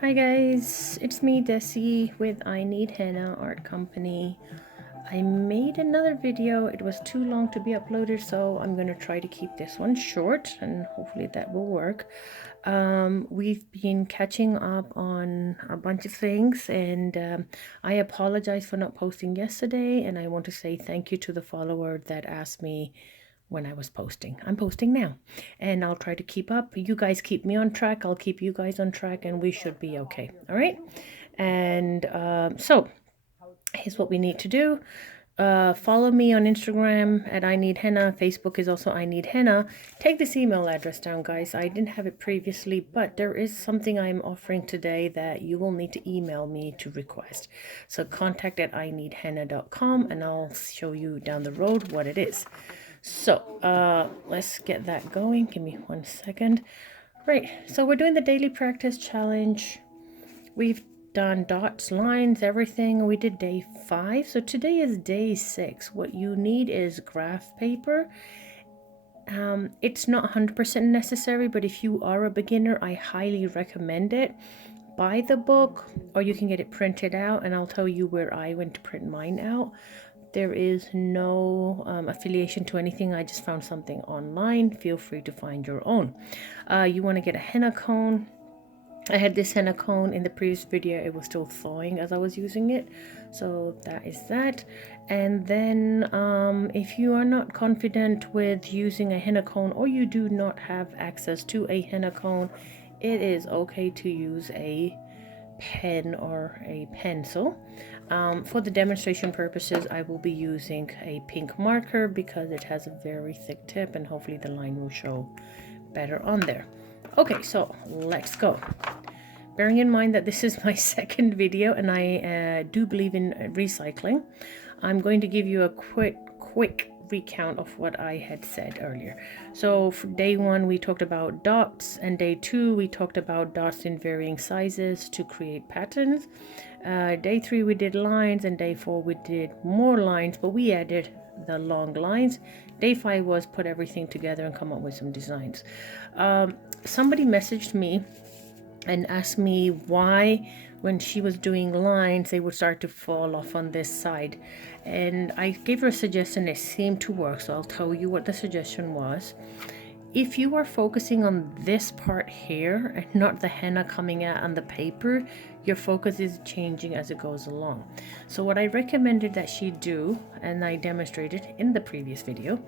Hi guys, it's me Desi with I Need Henna Art Company. I made another video. It was too long to be uploaded, so I'm going to try to keep this one short and hopefully that will work. We've been catching up on a bunch of things, and I apologize for not posting yesterday, and I want to say thank you to the follower that asked me when I was posting. I'm posting now, and I'll try to keep up. You guys keep me on track, I'll keep you guys on track, and we should be okay. All right. And so here's what we need to do. Follow me on Instagram at I Need Henna. Facebook is also I Need Henna. Take this email address down, guys. I didn't have it previously, but there is something I'm offering today that you will need to email me to request. So contact at ineedhenna.com, and I'll show you down the road what it is. So let's get that going. Give me 1 second. Right, so we're doing the daily practice challenge. We've done dots, lines, everything. We did day 5. So today is day 6. What you need is graph paper. It's not 100% necessary, but if you are a beginner, I highly recommend it. Buy the book, or you can get it printed out, and I'll tell you where I went to print mine out. There is no affiliation to anything. I just found something online. Feel free to find your own. You want to get a henna cone. I had this henna cone in the previous video. It was still thawing as I was using it. So that is that. And then if you are not confident with using a henna cone, or you do not have access to a henna cone, it is okay to use a pen or a pencil. For the demonstration purposes, I will be using a pink marker because it has a very thick tip, and hopefully the line will show better on there. Okay, so let's go. Bearing in mind that this is my second video, and I do believe in recycling, I'm going to give you a quick recount of what I had said earlier. So for day 1 we talked about dots, and day 2 we talked about dots in varying sizes to create patterns. Day 3 we did lines, and day 4 we did more lines, but we added the long lines. Day 5 was put everything together and come up with some designs. Somebody messaged me and asked me why when she was doing lines they would start to fall off on this side, and I gave her a suggestion. It seemed to work, so I'll tell you what the suggestion was. If you are focusing on this part here and not the henna coming out on the paper, your focus is changing as it goes along. So what I recommended that she do, and I demonstrated in the previous video,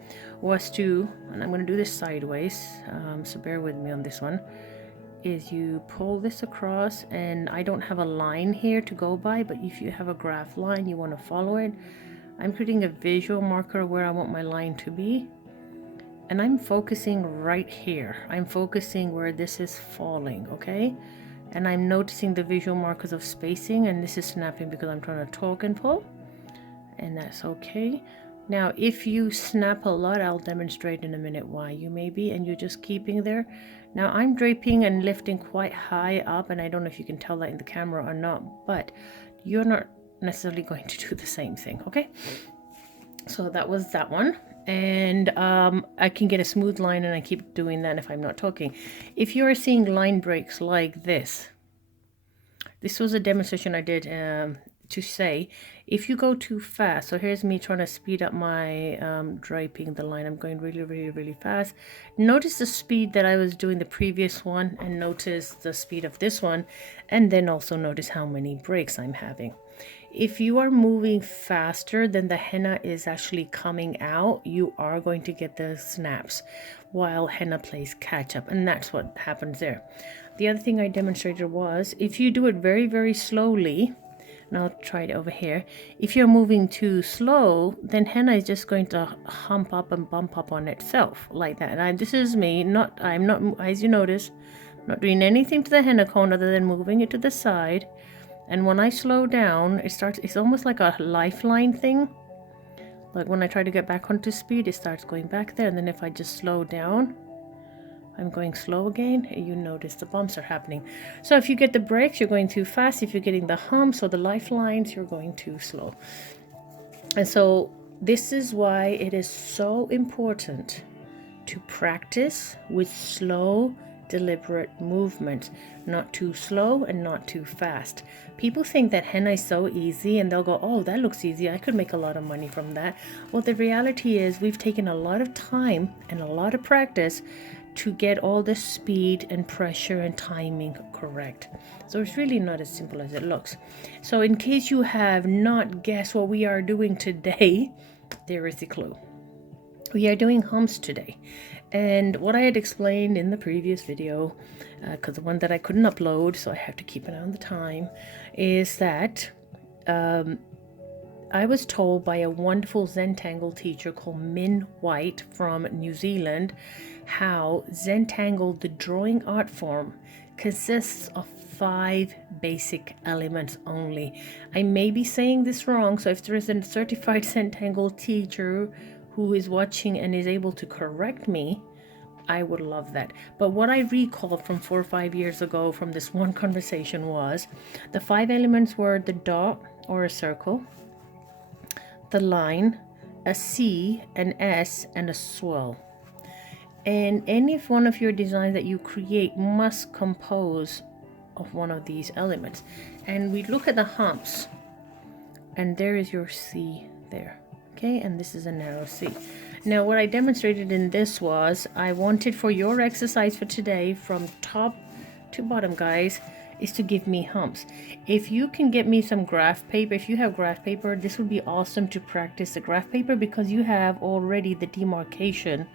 was to, and I'm going to do this sideways, so bear with me on this one, is you pull this across, and I don't have a line here to go by, but if you have a graph line you want to follow it, I'm creating a visual marker where I want my line to be, and I'm focusing right here. I'm focusing where this is falling, okay? And I'm noticing the visual markers of spacing, and this is snapping because I'm trying to talk and pull, and that's okay. Now if you snap a lot, I'll demonstrate in a minute why you may be, and you're just keeping there. Now I'm draping and lifting quite high up, and I don't know if you can tell that in the camera or not, but you're not necessarily going to do the same thing, okay? So that was that one. And I can get a smooth line, and I keep doing that if I'm not talking. If you're seeing line breaks like this was a demonstration I did to say if you go too fast. So here's me trying to speed up my draping the line. I'm going really fast. Notice the speed that I was doing the previous one, and notice the speed of this one, and then also notice how many breaks I'm having. If you are moving faster than the henna is actually coming out, you are going to get the snaps while henna plays catch up, and that's what happens there. The other thing I demonstrated was if you do it very slowly, and I'll try it over here, if you're moving too slow, then henna is just going to hump up and bump up on itself like that. And this is me, I'm not, as you notice, not doing anything to the henna cone other than moving it to the side. And when I slow down, it's almost like a lifeline thing. Like when I try to get back onto speed, it starts going back there. And then if I just slow down, I'm going slow again, and you notice the bumps are happening. So if you get the breaks, you're going too fast. If you're getting the humps or the lifelines, you're going too slow. And so this is why it is so important to practice with slow deliberate movements, not too slow and not too fast. People think that henna is so easy and they'll go, oh, that looks easy, I could make a lot of money from that. Well, the reality is we've taken a lot of time and a lot of practice to get all the speed and pressure and timing correct. So it's really not as simple as it looks. So in case you have not guessed what we are doing today, there is the clue. We are doing humps today. And what I had explained in the previous video, because the one that I couldn't upload, so I have to keep an eye on the time, is that I was told by a wonderful Zentangle teacher called Min White from New Zealand how Zentangle, the drawing art form, consists of 5 basic elements only. I may be saying this wrong, so if there is a certified Zentangle teacher who is watching and is able to correct me, I would love that. But what I recalled from 4 or 5 years ago from this one conversation was the 5 elements were the dot or a circle, the line, a C, an S, and a swirl. And any one of your designs that you create must compose of one of these elements. And we look at the humps, and there is your C there. Okay, and this is a narrow C. Now what I demonstrated in this was I wanted for your exercise for today from top to bottom, guys, is to give me humps. If you can get me some graph paper, if you have graph paper, this would be awesome to practice the graph paper because you have already the demarcation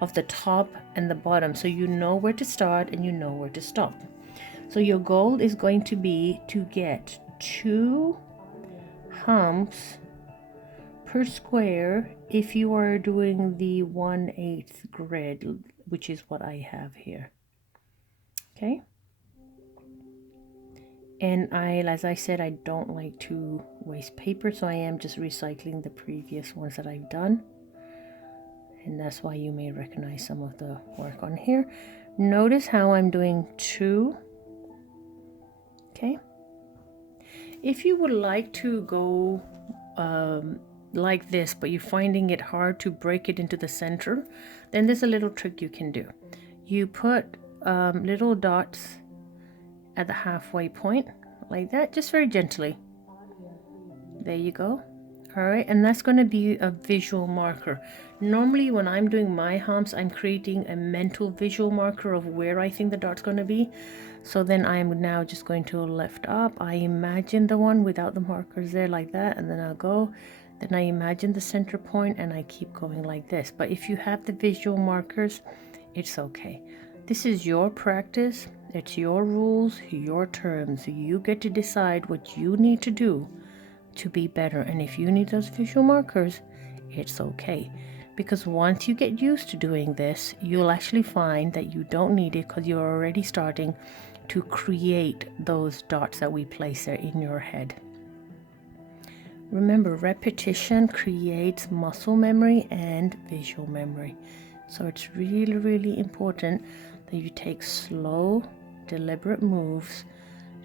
of the top and the bottom, so you know where to start and you know where to stop. So your goal is going to be to get 2 humps per square if you are doing the 1/8 grid, which is what I have here. Okay, and as I said, I don't like to waste paper, so I am just recycling the previous ones that I've done, and that's why you may recognize some of the work on here. Notice how I'm doing 2. Okay, if you would like to go like this, but you're finding it hard to break it into the center, then there's a little trick you can do. You put little dots at the halfway point like that, just very gently. There you go. All right, and that's going to be a visual marker. Normally when I'm doing my humps, I'm creating a mental visual marker of where I think the dot's going to be. So then I'm now just going to lift up. I imagine the one without the markers there like that, and then I'll go. Then I imagine the center point and I keep going like this. But if you have the visual markers, it's okay. This is your practice. It's your rules, your terms. You get to decide what you need to do to be better. And if you need those visual markers, it's okay. Because once you get used to doing this, you'll actually find that you don't need it because you're already starting to create those dots that we place there in your head. Remember, repetition creates muscle memory and visual memory. So it's really, really important that you take slow, deliberate moves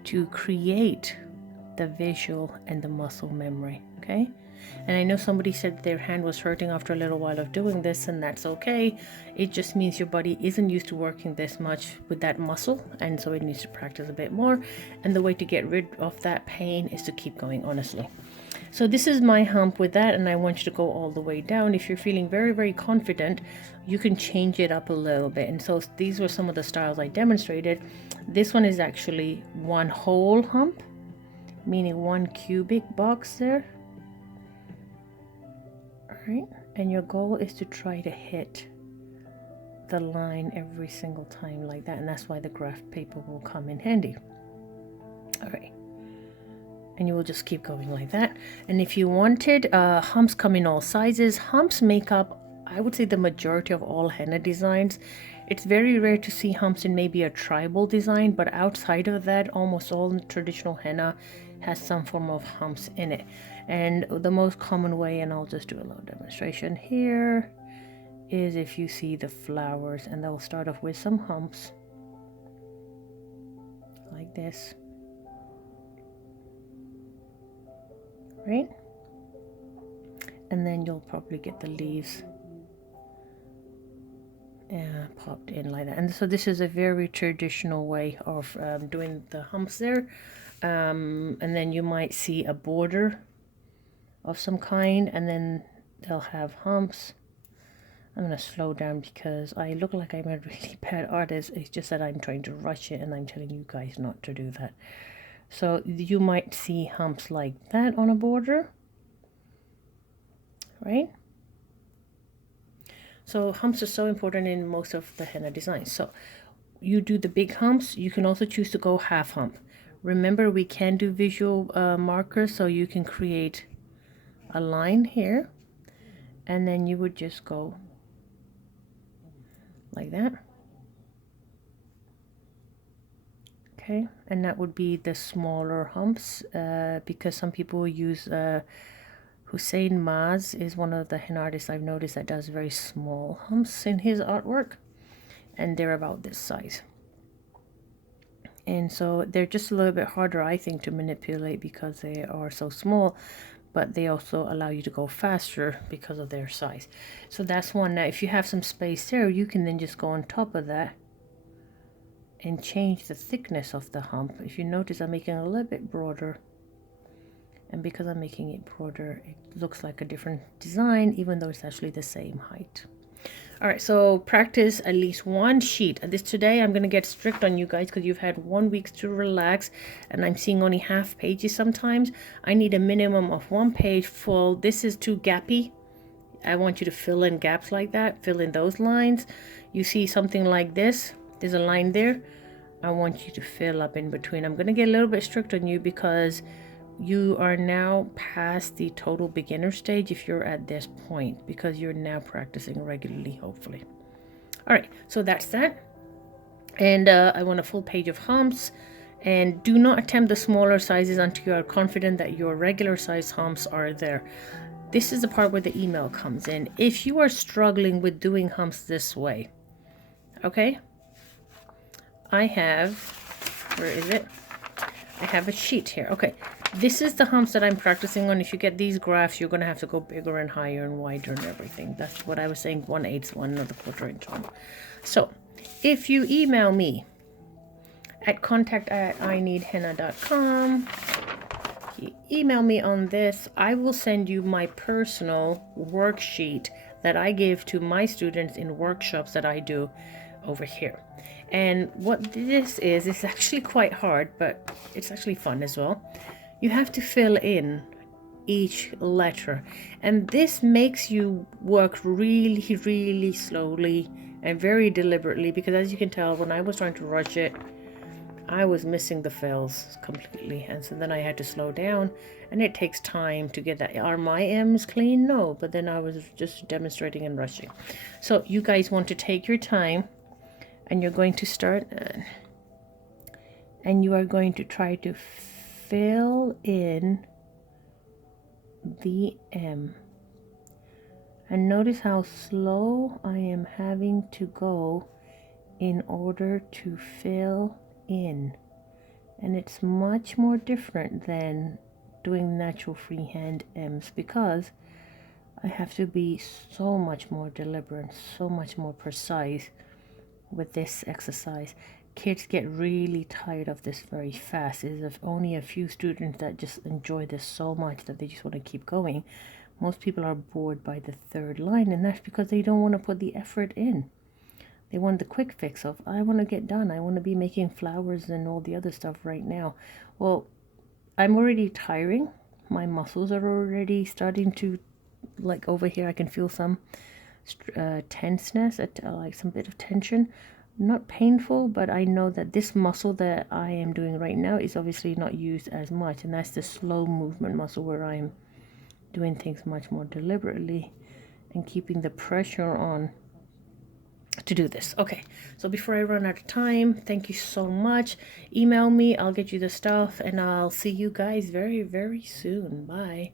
to create the visual and the muscle memory, okay? And I know somebody said their hand was hurting after a little while of doing this, and that's okay. It just means your body isn't used to working this much with that muscle, and so it needs to practice a bit more. And the way to get rid of that pain is to keep going, honestly. So this is my hump with that, and I want you to go all the way down. If you're feeling very, very confident, you can change it up a little bit. And so these were some of the styles I demonstrated. This one is actually one whole hump, meaning one cubic box there. All right, and your goal is to try to hit the line every single time like that, and that's why the graph paper will come in handy. All right, and you will just keep going like that. And if you wanted, humps come in all sizes. Humps make up, I would say, the majority of all henna designs. It's very rare to see humps in maybe a tribal design, but outside of that, almost all traditional henna has some form of humps in it. And the most common way, and I'll just do a little demonstration here, is if you see the flowers, and they'll start off with some humps like this, right? And then you'll probably get the leaves popped in like that. And so this is a very traditional way of doing the humps there. And then you might see a border of some kind, and then they'll have humps. I'm going to slow down because I look like I'm a really bad artist. It's just that I'm trying to rush it, and I'm telling you guys not to do that. So you might see humps like that on a border, right? So humps are so important in most of the henna designs. So you do the big humps. You can also choose to go half hump. Remember, we can do visual markers, so you can create a line here, and then you would just go like that. Okay, and that would be the smaller humps, because some people use Hussein Maz is one of the henna artists I've noticed that does very small humps in his artwork, and they're about this size. And so they're just a little bit harder, I think, to manipulate because they are so small, but they also allow you to go faster because of their size. So that's one. Now if you have some space there, you can then just go on top of that and change the thickness of the hump. If you notice, I'm making it a little bit broader, and because I'm making it broader, it looks like a different design even though it's actually the same height. All right, so practice at least one sheet. And this today, I'm going to get strict on you guys because you've had 1 week to relax, and I'm seeing only half pages sometimes. I need a minimum of 1 page full. This is too gappy. I want you to fill in gaps like that, fill in those lines. You see something like this, there's a line there. I want you to fill up in between. I'm going to get a little bit strict on you because you are now past the total beginner stage if you're at this point, because you're now practicing regularly, hopefully. All right, so that's that. And I want a full page of humps. And do not attempt the smaller sizes until you are confident that your regular size humps are there. This is the part where the email comes in. If you are struggling with doing humps this way, okay, I have, where is it? I have a sheet here. Okay, this is the humps that I'm practicing on. If you get these graphs, you're going to have to go bigger and higher and wider and everything. That's what I was saying, 1/8 one, not the 1/4 inch one. So if you email me at contact@ineedhenna.com, you email me on this, I will send you my personal worksheet that I give to my students in workshops that I do over here. And what this is actually quite hard, but it's actually fun as well. You have to fill in each letter, and this makes you work really, really slowly and very deliberately, because as you can tell, when I was trying to rush it, I was missing the fills completely, and so then I had to slow down, and it takes time to get that. Are my M's clean? No, but then I was just demonstrating and rushing. So you guys want to take your time, and you're going to start, and you are going to try to fill in the M. And notice how slow I am having to go in order to fill in. And it's much more different than doing natural freehand M's, because I have to be so much more deliberate, so much more precise with this exercise. Kids get really tired of this very fast. There's only a few students that just enjoy this so much that they just want to keep going. Most people are bored by the third line, and that's because they don't want to put the effort in. They want the quick fix of, I want to get done. I want to be making flowers and all the other stuff right now. Well, I'm already tiring. My muscles are already starting to, like over here, I can feel some tenseness, like some bit of tension. Not painful, but I know that this muscle that I am doing right now is obviously not used as much, and that's the slow movement muscle, where I'm doing things much more deliberately and keeping the pressure on to do this. Okay, so before I run out of time, thank you so much. Email me, I'll get you the stuff, and I'll see you guys very, very soon. Bye.